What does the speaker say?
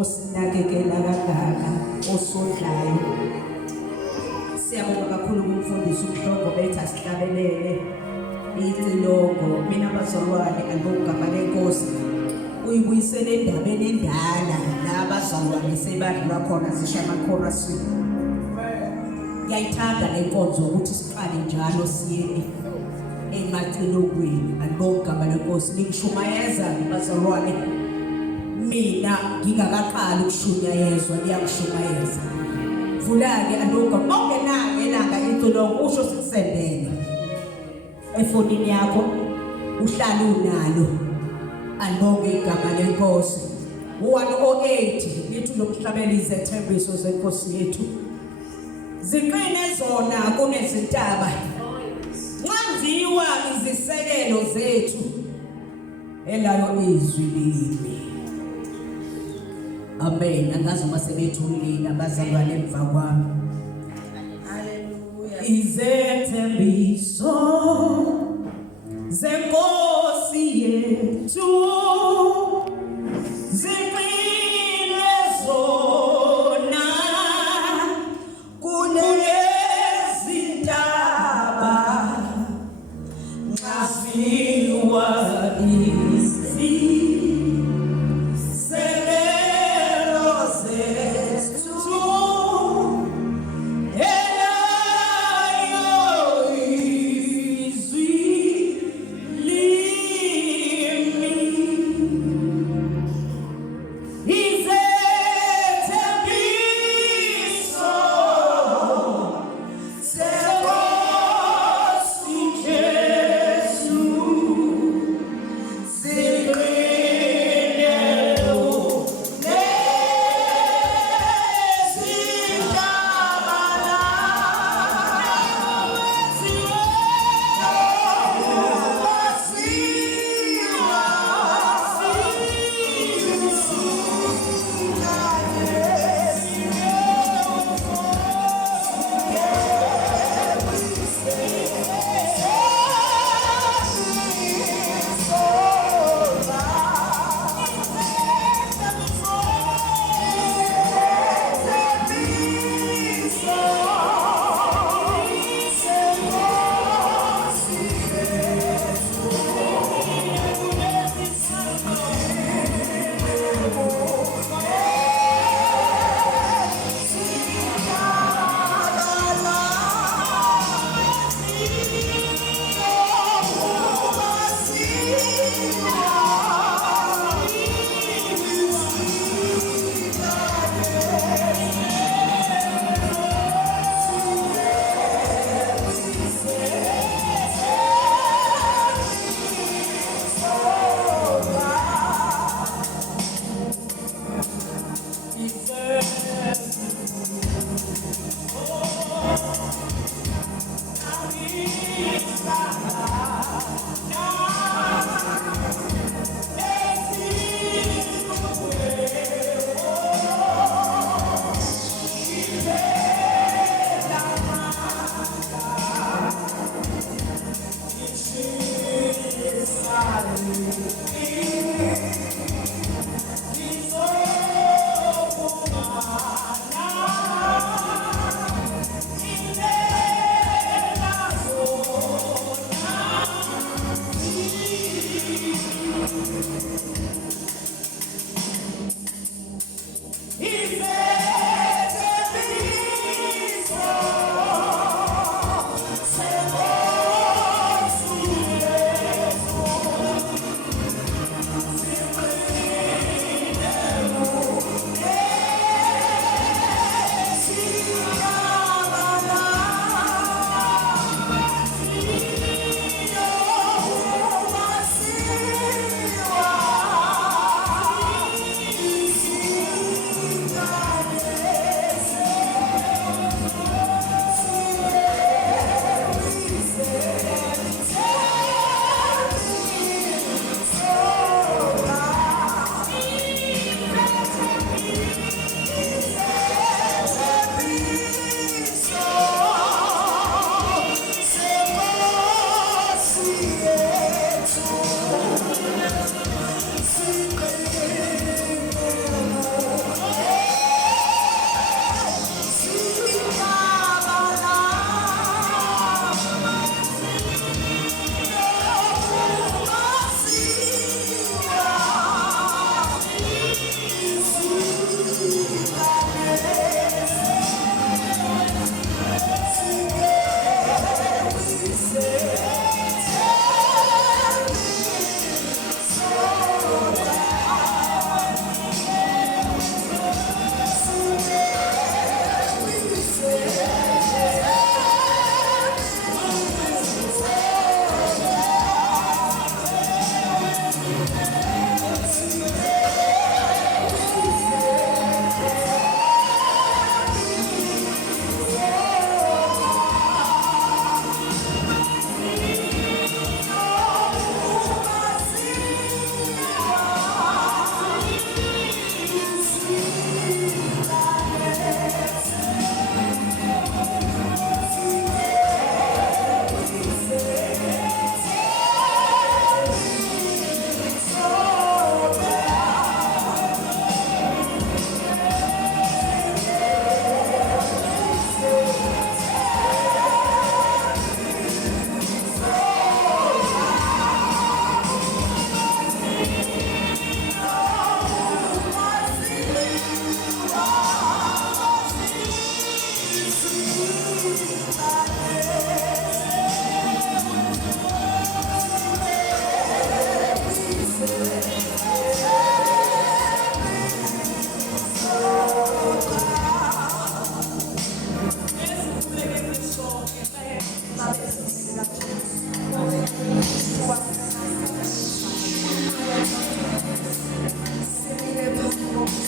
osinakekela kangaka, osondlayo. Siyabonga kakhulu kumfundisi uMhlongo bethu asihlabelele icilongo. Mina bazalwane ngokugama lenkosi uyibuyisele endabeni endala la abazalwane sebadlula khona zisha amakhorasi. Ngiyayithanda le nkonzo ukuthi siqale njalo siye emacilongweni ngokugama lenkosi. Ningishumayeza bazalwane, mina ngingakaqali ukushunyayezwa ngiyakushumayeza. Vula-ke aloka mawungenanga elanga icilongo usho sikusendele efonini yakho uhlala unalo. Andibonge igama lenkosi. 108 lithi lokuhlabela izethembiso zenkosi yethu ziqine zona kunezintaba, nqanziwa izisekelo zethu elayo izwi limi. Amen. Angazi uma sebethulile abazalwane emva kwami. Haleluya. Izethembiso zenkosi